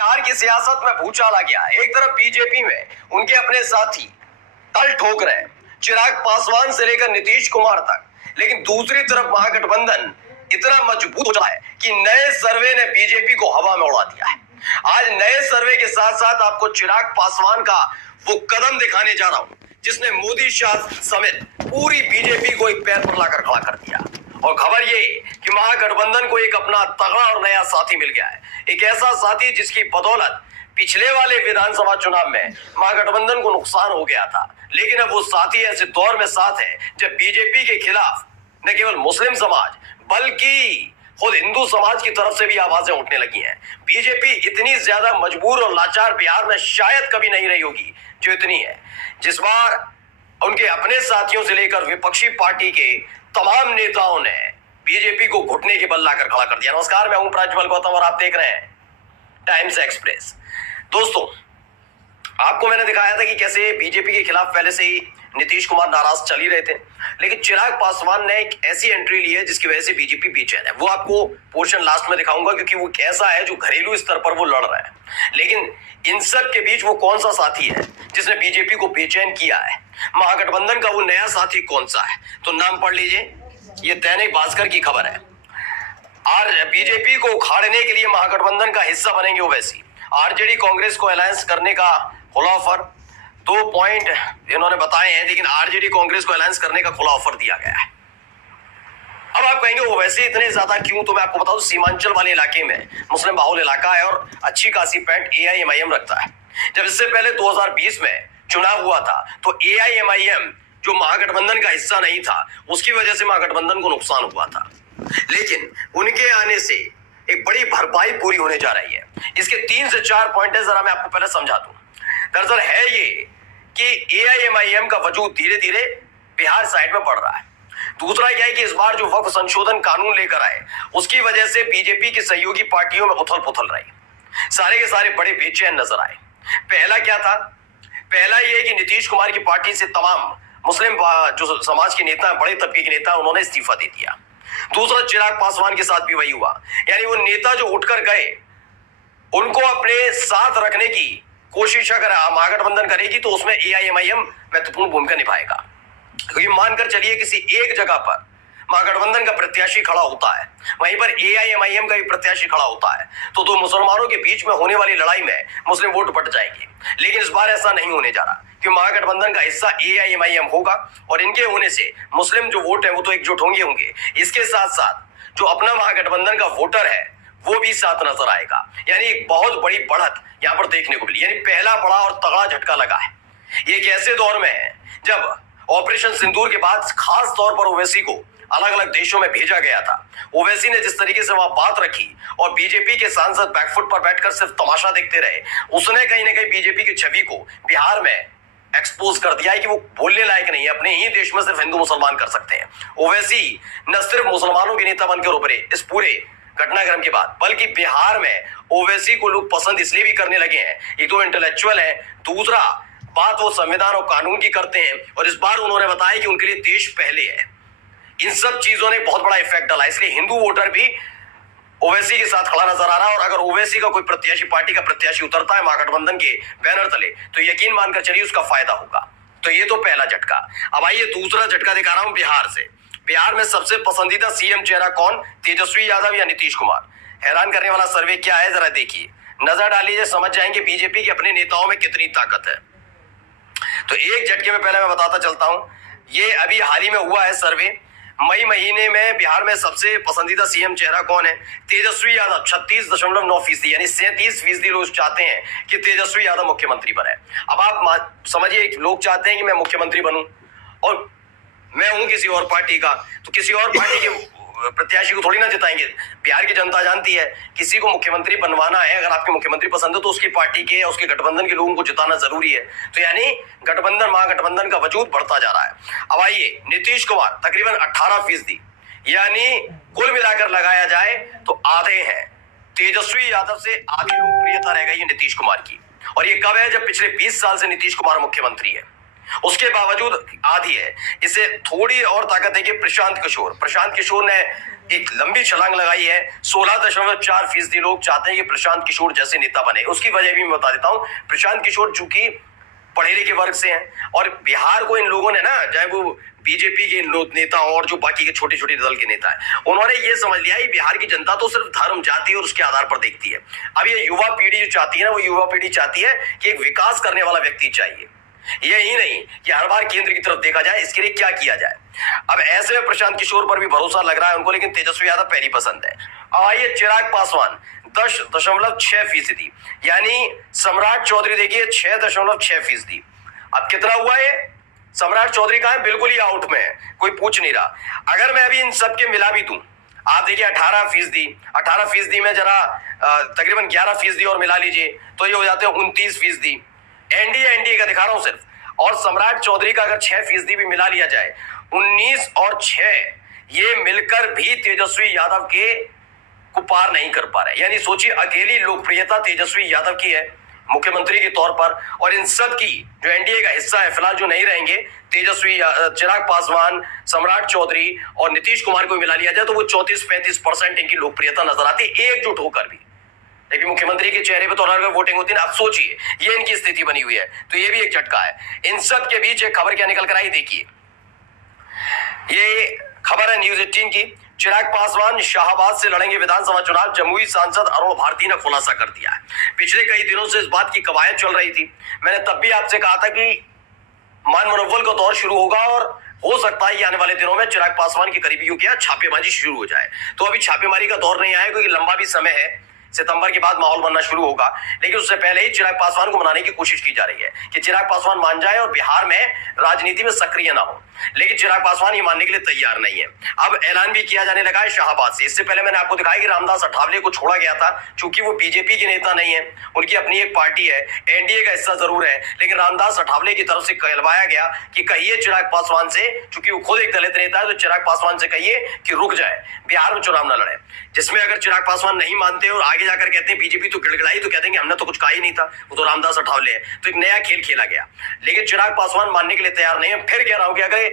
बिहार की सियासत में भूचाल आ गया। एक तरफ बीजेपी में उनके अपने साथी तल ठोक रहे हैं, चिराग पासवान से लेकर नीतीश कुमार तक, लेकिन दूसरी तरफ महागठबंधन इतना मजबूत हो चुका है कि नए सर्वे ने बीजेपी को हवा में उड़ा दिया है। आज नए सर्वे के साथ साथ आपको चिराग पासवान का वो कदम दिखाने जा रहा हूं जिसने मोदी शाह समेत पूरी बीजेपी को एक पैर पर लाकर खड़ा कर दिया। और खबर ये कि महागठबंधन को एक अपना तगड़ा और नया साथी मिल गया है, एक ऐसा साथी जिसकी बदौलत पिछले वाले विधानसभा चुनाव में महागठबंधन को नुकसान हो गया था, लेकिन अब वो साथी ऐसे दौर में साथ है जब बीजेपी के खिलाफ न केवल मुस्लिम समाज बल्कि खुद हिंदू समाज की तरफ से भी आवाजें उठने लगी हैं। बीजेपी इतनी ज्यादा मजबूर और लाचार बिहार में शायद कभी नहीं रही होगी जो इतनी है। जिस बार उनके अपने साथियों से लेकर विपक्षी पार्टी के तमाम नेताओं ने बीजेपी को घुटने के बल लाकर खड़ा कर दिया। नमस्कार, मैं हूं प्रज्वल गौतम और आप देख रहे हैं टाइम्स एक्सप्रेस। दोस्तों, आपको मैंने दिखाया था कि कैसे बीजेपी के खिलाफ पहले से ही नीतीश कुमार नाराज चल ही रहे थे, लेकिन चिराग पासवान ने एक ऐसी एंट्री ली है जिसकी वजह से बीजेपी बेचैन है। वो आपको पोर्शन लास्ट में दिखाऊंगा क्योंकि वो कैसा है जो घरेलू स्तर पर वो लड़ रहा है। लेकिन इन सब के बीच वो कौन सा साथी है जिसने बीजेपी को बेचैन किया है, महागठबंधन का वो नया साथी कौन सा है, तो नाम पढ़ लीजिए। ये दैनिक भास्कर की खबर है। और बीजेपी को उखाड़ने के लिए महागठबंधन का हिस्सा बनेंगे ओवैसी। आरजेडी कांग्रेस को अलायंस करने का खुला ऑफर। 2 पॉइंट इन्होंने बताए हैं, लेकिन आरजेडी कांग्रेस को अलायंस करने का खुला ऑफर दिया गया है। अब आप कहेंगे ओवैसी इतने ज्यादा क्यों, तो मैं आपको बताऊं, सीमांचल वाले इलाके में मुस्लिम बाहुल इलाका है और अच्छी खासी पैंट एआईएमआईएम रखता है। जब इससे पहले 2020 में चुनाव हुआ था तो एआईएमआईएम जो महागठबंधन का हिस्सा नहीं था, उसकी वजह से महागठबंधन को नुकसान हुआ था, लेकिन उनके आने से एक बड़ी भरपाई पूरी होने जा रही है। इसके 3 से 4 पॉइंट है, जरा मैं आपको पहले समझा दूं। दरअसल है ये कि एआईएमआईएम का वजूद धीरे धीरे बिहार साइड में बढ़ रहा है। दूसरा क्या है कि इस बार जो वक्फ संशोधन कानून लेकर आए उसकी वजह से बीजेपी की सहयोगी पार्टियों में उथल पुथल रही, सारे के सारे बड़े बेचैन नजर आए। पहला क्या था? पहला ये कि नीतीश कुमार की पार्टी से तमाम मुस्लिम जो समाज के नेता, बड़े तबके के नेता, उन्होंने इस्तीफा दे दिया। दूसरा, चिराग पासवान के साथ भी वही हुआ, यानी वो नेता जो उठकर गए उनको अपने साथ रखने की कोशिश अगर महागठबंधन करेगी तो उसमें एआईएमआईएम महत्वपूर्ण भूमिका निभाएगा। क्योंकि मानकर चलिए किसी एक जगह पर महागठबंधन का प्रत्याशी खड़ा होता है, वहीं पर एआईएमआईएम का भी प्रत्याशी खड़ा होता है, तो 2 मुसलमानों के बीच में होने वाली लड़ाई में मुस्लिम वोट बट जाएंगे। लेकिन इस बार ऐसा नहीं होने जा रहा कि महागठबंधन का हिस्सा एआईएमआईएम होगा और इनके होने से मुस्लिम जो वोट है वो तो एकजुट होंगे। इसके साथ साथ जो अपना महागठबंधन का वोटर है वो भी साथ नजर आएगा, यानी एक बहुत बड़ी बढ़त यहां पर देखने को मिली। यानी पहला बड़ा और तगड़ा झटका लगा है। ये एक ऐसे दौर में है जब ऑपरेशन सिंदूर के बाद खास तौर पर ओवैसी को अलग अलग देशों में भेजा गया था। ओवैसी ने जिस तरीके से वहां बात रखी और बीजेपी के सांसद बैकफुट पर बैठकर सिर्फ तमाशा देखते रहे, उसने कहीं ना कहीं बीजेपी की छवि को बिहार में एक्सपोज कर दिया है कि वो बोलने लायक नहीं है। अपने ही देश में सिर्फ हिंदू मुसलमान कर सकते हैं। ओवैसी न सिर्फ मुसलमानों के नेता बनकर उभरे इस पूरे घटनाक्रम के बाद, बल्कि बिहार में ओवैसी को लोग पसंद इसलिए भी करने लगे हैं, एक तो इंटेलेक्चुअल है, दूसरा बात वो संविधान और कानून की करते हैं, और इस बार उन्होंने बताया कि उनके लिए देश पहले है। इन सब चीजों ने बहुत बड़ा इफेक्ट डाला, इसलिए हिंदू वोटर भी ओवैसी के साथ खड़ा नजर आ रहा है। और अगर ओवैसी का कोई प्रत्याशी, पार्टी का प्रत्याशी उतरता है महागठबंधन के बैनर तले, तो यकीन मानकर चलिए उसका फायदा होगा। तो ये तो पहला झटका। अब आइए दूसरा झटका दिखा रहा हूं बिहार से। बिहार में सबसे पसंदीदा सीएम चेहरा कौन, तेजस्वी यादव या नीतीश कुमार? हैरान करने वाला सर्वे क्या है, जरा देखिए, नजर डालिए, समझ जाएंगे बीजेपी के अपने नेताओं में कितनी ताकत है। तो एक झटके में पहले मैं बताता चलता हूं, ये अभी हाल ही में हुआ है सर्वे। मई महीने में बिहार में सबसे पसंदीदा सीएम चेहरा कौन है? तेजस्वी यादव 36.9%, यानी 37% लोग चाहते हैं कि तेजस्वी यादव मुख्यमंत्री बने। अब आप समझिए, लोग चाहते हैं कि मैं मुख्यमंत्री बनूं और मैं हूं किसी और पार्टी का, तो किसी और पार्टी के प्रत्याशी को थोड़ी ना जिताएंगे। बिहार की जनता जानती है किसी को मुख्यमंत्री बनवाना है, अगर आपके मुख्यमंत्री पसंद है तो उसकी पार्टी के, उसके गठबंधन के लोगों को जिताना जरूरी है। तो यानी गठबंधन, महागठबंधन का वजूद बढ़ता जा रहा है। अब आइए, नीतीश कुमार तकरीबन 18%, यानी कुल मिलाकर लगाया जाए तो आधे हैं। तेजस्वी यादव से आधी लोकप्रियता रह गई है नीतीश कुमार की। और ये कब है? जब पिछले 20 साल से नीतीश कुमार मुख्यमंत्री है। उसके बावजूद आधी है। इसे थोड़ी और ताकत है कि प्रशांत किशोर ने एक लंबी छलांग लगाई है। 16.4% लोग चाहते हैं कि प्रशांत किशोर जैसे नेता बने। उसकी वजह भी मैं बता देता हूं। प्रशांत किशोर चूंकि पढ़े लिखे वर्ग से हैं और बिहार को इन लोगों ने ना, चाहे वो बीजेपी के नेता और जो बाकी के छोटे छोटे दल के नेता है, उन्होंने ये समझ लिया है बिहार की जनता तो सिर्फ धर्म, जाति और उसके आधार पर देखती है। अब ये युवा पीढ़ी जो चाहती है ना, वो युवा पीढ़ी चाहती है कि एक विकास करने वाला व्यक्ति चाहिए। यही नहीं कि हर बार केंद्र की तरफ देखा जाए, इसके लिए क्या किया जाए। अब ऐसे में प्रशांत किशोर पर भी भरोसा लग रहा है उनको, लेकिन तेजस्वी यादव पहली पसंद है। आइए चिराग पासवान 10.6%, यानी सम्राट चौधरी देखिए 6.6%। अब कितना हुआ ये? सम्राट चौधरी का है बिल्कुल ही आउट में है, कोई पूछ नहीं रहा। अगर मैं अभी इन सब के मिला भी दूं, आप देखिए 18% में जरा तकरीबन 11% और मिला लीजिए तो ये हो जाते हैं 29%। एनडीए का दिखा रहा हूं सिर्फ, और सम्राट चौधरी का अगर 6% भी मिला लिया जाए, 19 और 6 ये मिलकर भी तेजस्वी यादव के को पार नहीं कर पा रहे। यानी सोचिए अकेली लोकप्रियता तेजस्वी यादव की है मुख्यमंत्री के तौर पर, और इन सब की जो एनडीए का हिस्सा है फिलहाल जो नहीं रहेंगे, तेजस्वी, चिराग पासवान, सम्राट चौधरी और नीतीश कुमार को मिला लिया जाए तो वो 34-35% इनकी लोकप्रियता नजर आती है एकजुट होकर भी। लेकिन मुख्यमंत्री के चेहरे पे तो अलग वोटिंग होती है ना। अब सोचिए ये इनकी स्थिति बनी हुई है, तो ये भी एक झटका है। इन सब के बीच एक खबर क्या निकल कर आई देखिए, ये खबर है न्यूज 18 की। चिराग पासवान शाहबाद से लड़ेंगे विधानसभा चुनाव, जमुई सांसद अरुण भारती ने खुलासा कर दिया है। पिछले कई दिनों से इस बात की कवायद चल रही थी। मैंने तब भी आपसे कहा था कि मान मनोबल का दौर शुरू होगा और हो सकता है कि आने वाले दिनों में चिराग पासवान के करीबियों की छापेमारी शुरू हो जाए। तो अभी छापेमारी का दौर नहीं आया क्योंकि लंबा भी समय है, सितंबर के बाद माहौल बनना शुरू होगा। लेकिन उससे पहले ही चिराग पासवान को मनाने की कोशिश की जा रही है कि चिराग पासवान मान जाए और बिहार में राजनीति में सक्रिय ना हो। लेकिन चिराग पासवान ये मानने के लिए तैयार नहीं है। अब ऐलान भी किया जाने लगा है शाहबाद से। इससे पहले मैंने आपको दिखाया कि रामदास अठावले को छोड़ा गया था, चूंकि वो बीजेपी के नेता नहीं है, उनकी अपनी एक पार्टी है, एनडीए का हिस्सा जरूर है, लेकिन रामदास अठावले की तरफ से कहलवाया गया कि कहिए चिराग पासवान से, चूंकि वो खुद एक दलित नेता है, तो चिराग पासवान से कहिए कि रुक जाए, बिहार में चुनाव न लड़े। जिसमें अगर चिराग पासवान नहीं मानते और आगे जाकर कहते हैं बीजेपी तो गिड़गिड़ाई, तो कहते हैं कि हमने तो कुछ कहा ही नहीं था, वो तो रामदास अठावले है। तो एक नया खेल खेला गया, लेकिन चिराग पासवान मानने के लिए तैयार नहीं है। फिर कह रहा हूं कि अगर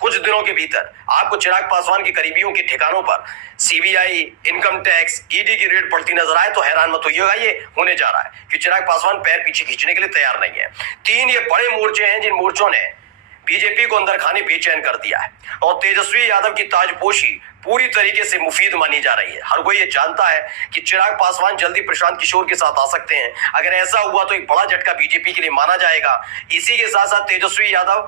कुछ दिनों के भीतर आपको चिराग पासवान के करीबियों के ठिकानों पर सीबीआई, इनकम टैक्स, ईडी की रेड पड़ती नजर आए तो हैरान मत होइएगा, ये होने जा रहा है कि चिराग पासवान पैर पीछे खींचने के लिए तैयार नहीं है। 3 ये बड़े मोर्चे हैं जिन मोर्चों ने बीजेपी को अंदर खाने बेचैन कर दिया है, और तेजस्वी यादव की ताजपोशी पूरी तरीके से मुफीद मानी जा रही है। हर कोई ये जानता है कि चिराग पासवान जल्दी प्रशांत किशोर के साथ आ सकते हैं। अगर ऐसा हुआ तो एक बड़ा झटका बीजेपी के लिए माना जाएगा। इसी के साथ साथ तेजस्वी यादव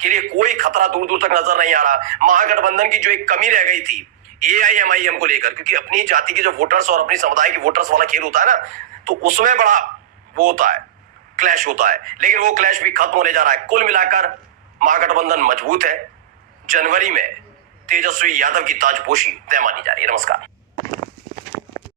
के लिए कोई खतरा दूर दूर तक नजर नहीं आ रहा। महागठबंधन की जो एक कमी रह गई थी एआईएमआईएम को लेकर, क्योंकि अपनी जाति के जो वोटर्स और अपनी समुदाय के वोटर्स वाला खेल होता है ना, तो उसमें बड़ा वो होता है, क्लैश होता है, लेकिन वो क्लैश भी खत्म होने जा रहा है। कुल मिलाकर महागठबंधन मजबूत है। जनवरी में तेजस्वी यादव की ताजपोशी तय मानी जा रही है। नमस्कार।